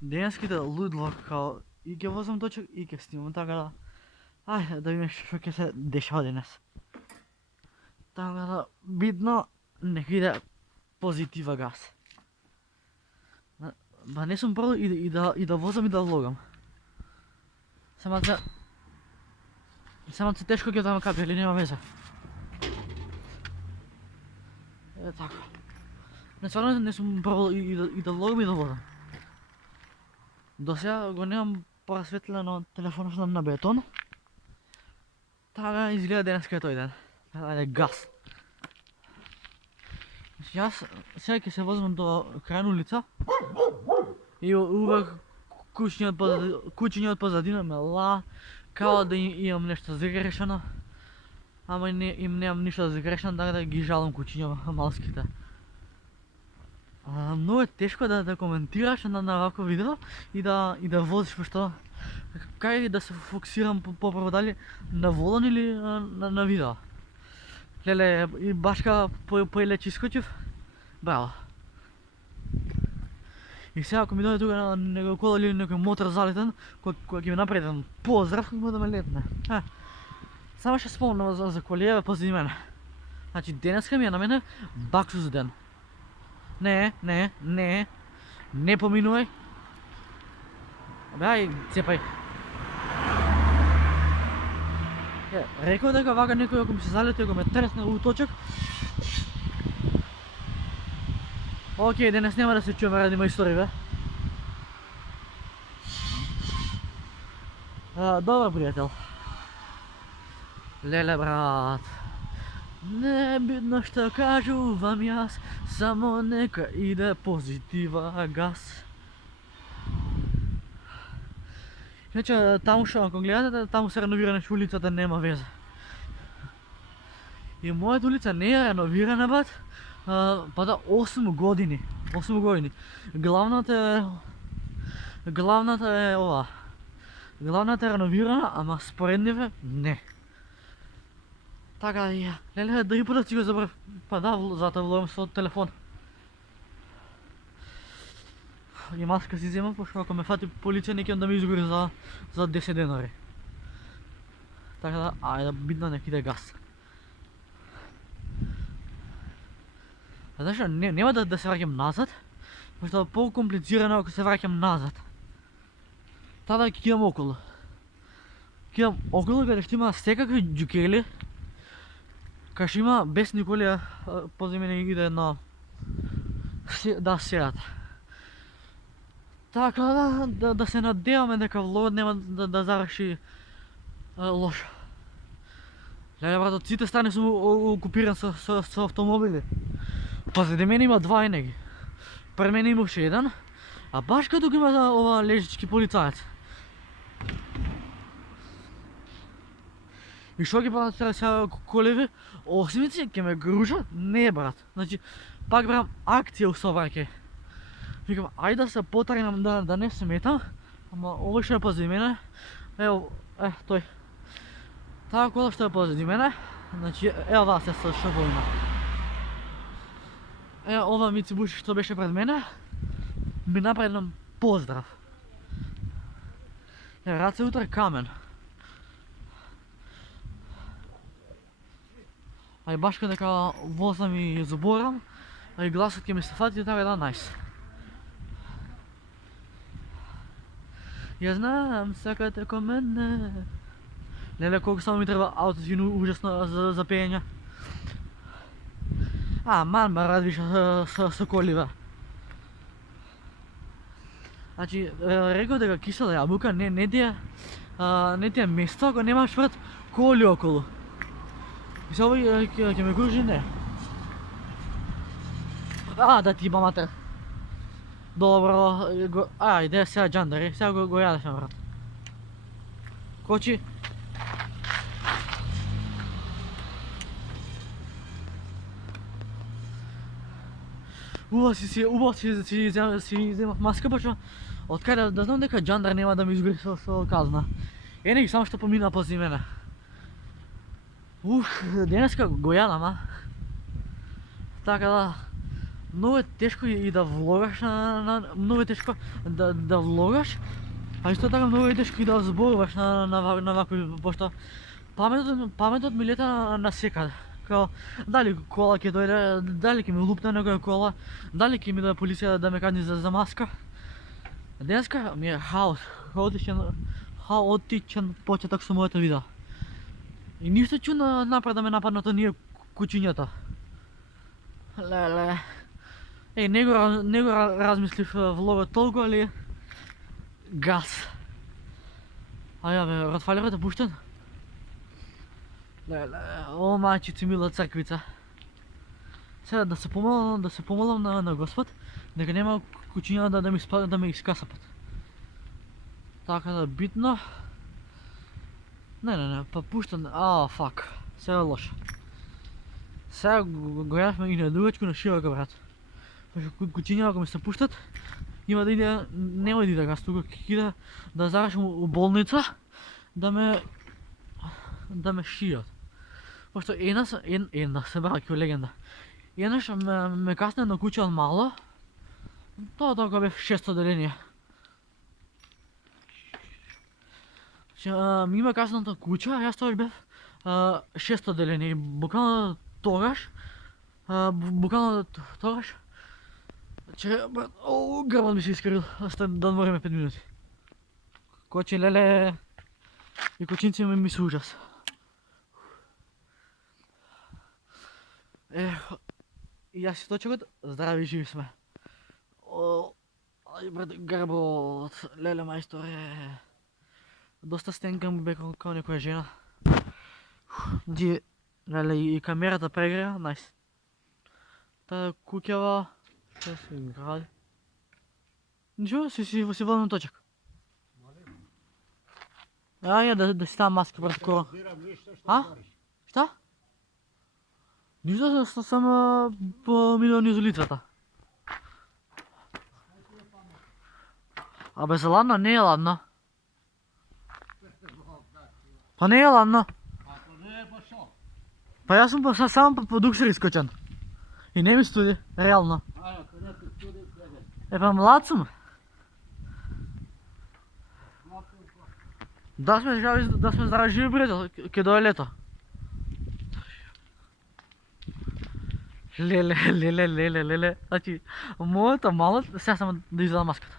денеските лудло као и ќе возам точок и ќе снимам, така да ајде да видиме што ќе се дешава денес. Така да видно нека иде позитива газ. Ба не сум пробал и да возам и да влогам. Само се тешко ќе дам капи, или нема веза. Така. Не стварно не сум пробал и да влогам и да возам. До сега го немам просветлено телефонот на бетон. Така изгледа денеска е тој ден. Ајде газ. Јас сега ќе се возам до крајна улица и увек куќиња од позадина ме ла као да имам нешто загрешено. Ама им немам ништо загрешено, така да ги жалам куќиња малските. Многу е тешко да коментираш на вакво видео и да возиш, пошто кај да се фокусирам попрво дали на волан или на видео. Леле, и башка поелеч искочив, браво. И сега ако ми дојде тука на некој кола или некој мотор залетен, кој ќе ми направи еден поздрав, има да ме летне. Само ще спомнам за колиеве позади мене. Значи денеска ми е на мене баксус ден. Не поминувај. Абе, ај, цепај. Реков дека вака некој ако ми се залети, ако ме тресне у точок. Океј, денес нема да се чуваме ради мои истории, бе. Добар пријател. Леле, брат. Не бидно што кажувам јас, само нека иде позитива газ. Иначе таму што ако гледате, таму се реновирана улицата, нема веза. И мојата улица не е реновирана, бат, па да 8 години. 8 години. Главната е ова. Главната е реновирана, ама споредниве не. Така ја, леле, други пат си го забрав, па да, затоа влогам со телефон. И маска си земам, пошто ако ме фати полиција, не ќе да ме изгори за 10 денари. Така да, ајде, бидно нека иде газ. Знаеш што, нема да се враќам назад, пошто е по-комплицирано ако се враќам назад. Тада ќе идам околу. Ќе идам околу каде што има секакви џукели, кај што има без Николија, позади мене иде една сејата. Така да се надеваме дека влогот нема да заврши лошо. Леле, брат, од сите страни сум окупиран со автомобили. Позади мене има два енеги. Пред мене имаше еден, а баш кај тука има ова лежички полицаец. И што ги прават сега колеви? Осмици ќе ме гружат? Не, брат. Значи, пак брам акција у Совраќај. Викам, ајде да се потренам да не сметам, ама овој што е позади мене, ево, тој. Таа кола што е позади мене, значи, ево вас е со шоповина. Ова Мицубуши што беше пред мене, ми направи еден поздрав. Раце утре камен. А и баш дека возам и заборам, а и гласот ќе ми се фати, така да најс. Ја знам, сакате ко мене. Леле, колку само ми треба аутотюн ужасно за пеење. Ман ме радвиша со коливе. Значи, реков дека кисела јабука не ти е место ако немаш брат коли околу. И се овој ќе ме кружи, не. Да ти има матер. Добро, ајде сега џандари, сега го јадешме брат. Кочи. Убаво си земав маска, пошто од кај да знам дека џандар нема да ми изгори со казна. Енеги само што помина позади мене. Денеска го јадам, Така да, много е тежко и да влогаш много е тежко да влогаш, а исто така много е тежко и да зборуваш на вакви, пошто паметот ми лета на секаде. Као, дали кола ќе дојде, дали ќе ми лупне некоја кола, дали ќе ми дојде полиција да ме кадни за маска. Денеска ми е хаотичен почеток со моето видео. И ништо чудно напред да ме нападнат оние кучињата. Леле. Не го размислив влогот толку, али газ. Ја бе, ротвалерот е пуштен. Леле, о мајчици мила црквица. Сега да се помолам на Господ, дека нема кучиња да ме искасапат. Така да битно. Не, па пуштен, фак. Сега е лошо. Сега го јавме и на дугачко, на широко, брат. Кучиња ако ми се пуштат, нема да иде газ, тука ќе иде да завршам у болница, да ме шијат. Пошто еднаш се брат, ке легенда. Еднаш ме касне на куче од мало, тоа толку бев 600 деление. Ми има касната куча, а јас тогаш бев 600 деление. Буквално тогаш, грбот ми се искрил, да одмориме 5 минути. Кочи, леле, и кучинци ми се ужас. И јас и точекот, здрави и живи сме. Брат, грбот, леле мајсторе. Доста стенкам бе као некоја жена. Леле, и камерата прегреа, најс. Таа куќава, што се гради. Ништо, си воден точак. Да си таа маска пред кора. Шта? Ништо, само поминал низ улицата. Абе, за ладно, не е ладно. Па не е ладно. Па јас сум само по дуксер искочен. И не ми студи, реално. Па млад сум. Да сме здрави живи, пријател, ке дое лето. Леле. Значи, моето мало, сега само да изледа маската.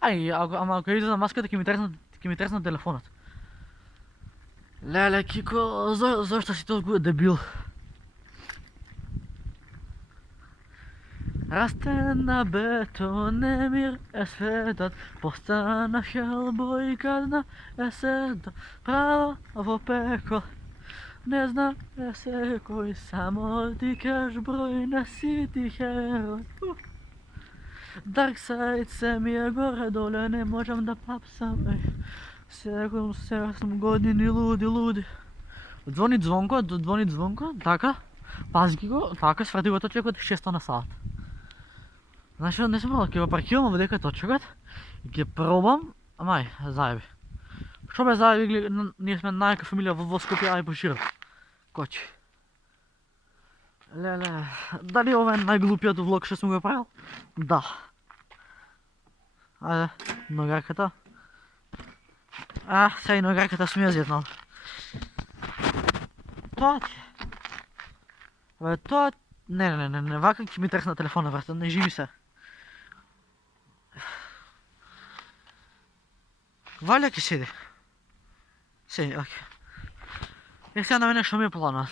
Ама ако изледа маската, ќе ми тресна телефонот. Леле, Кико, зашто си толку дебил? Растен на бетонен мир е светот, постанав хелбој казна е светот, право во пекло. Не знам е секој, само ти каж број на сити херој. Dark side се ми е горе доле, не можам да папсам. Сега сум години луди. Звони звонко, така. Пази го, така, сврати го точекот 600 на сат. Значи, не сум мало, ќе го паркирам во дека точекот и ќе пробам, заеби. Што бе заеби, ние сме најака фамилија во Скопје, поширам. Кочи. Леле, дали ова е најглупиот влог што сум го правил? Да. Ајде, ногарката. Сега и ногарката сум ја зетнал. Тоа ти. Бе, тоа... Не, вака ќе ми тресна телефона, брат, не живи се. Валја ќе седи. Седи, окей. Сега на мене што ми е планот?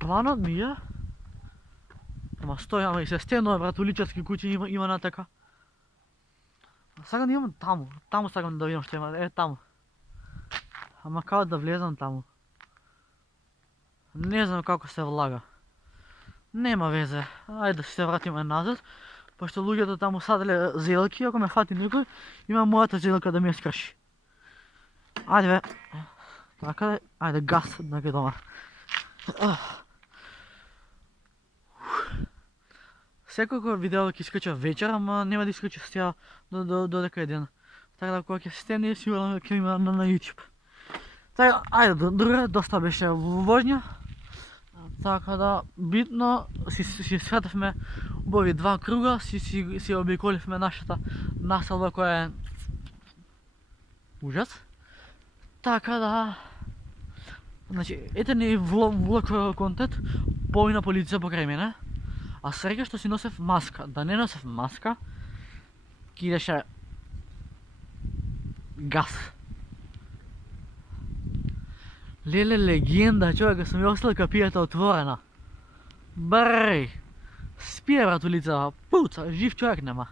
Планот ми е... ама и се стенува, брат, уличарски куќи има на така. Сакам да имам таму сакам да видам што има, таму. Ама као да влезам таму. Не знам како се влага. Нема везе, ајде да се вратиме назад, пошто луѓето таму саделе зелки, ако ме фати некој, има мојата зелка да ми ја скрши. Ајде бе, така, ајде газ наке дома. Секој видео ќе искача вечер, ама нема да искача сега додека е ден. Така да кога ќе стене, сигурно ќе има на YouTube. Така, ајде, друга, доста беше во возња. Така да, битно си светавме убави 2 круга, си обиколихме нашата населба која е ужас. Така да, значи, ете ни влак контент, половина полиция покрај мене, а среќа што си носев маска. Да не носев маска, ки идеше газ. Леле, легенда, човека, сум ја оставил капијата отворена. Брррр! Спие, брат, улица, пуца, жив човек нема.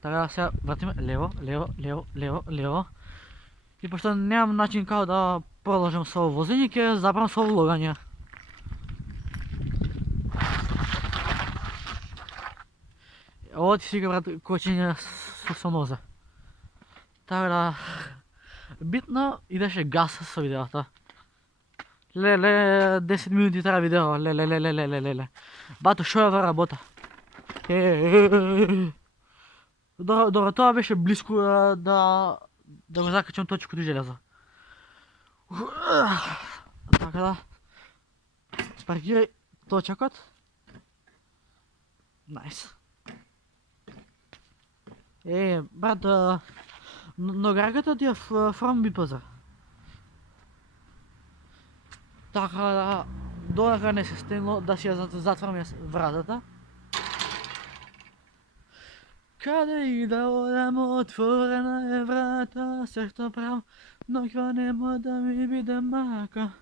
Така сега вратиме лево, лево, лево, лево, лево. И пошто немам начин како да продолжам со возење, ќе забрам со влогање. Ово ти си брат кочење со нозе. Така да, битно идеше газ со видеото. Леле, 10 минути трае видео, леле. Бато, шо е работа? Добро, тоа беше близко да го закачам точкото железо. Така да, паркирај точакот. Најс. Брат, нограгата ти е from Бипазар. Така да, доака не се стигнало да си ја затварам вратата. Каде и да одам, отворена е врата, се што правам, ноќва нема да ми биде мака.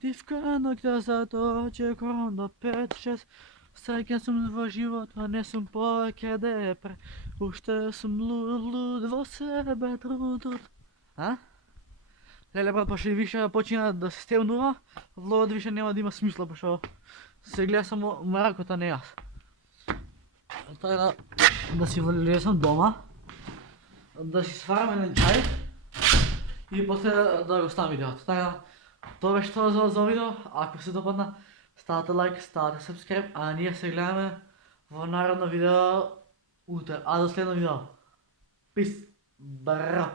Тивка ноќта заточе корон до 5-6, среќен сум во животот, не сум повеќе депре, уште сум луд во себе трудот. А? Леле брат, пошто више почина да се стелнува, влогот више нема да има смисла, пошто се гледа само мракота, не јас. Така да си влезам дома, да си сварам еден чај и после да го ставам видеото. Така, тоа беше тоа за видео. Ако се допадна, ставате лайк, ставате subscribe, а ние се гледаме во народно видео утре. А до следно видео. Peace. Браво.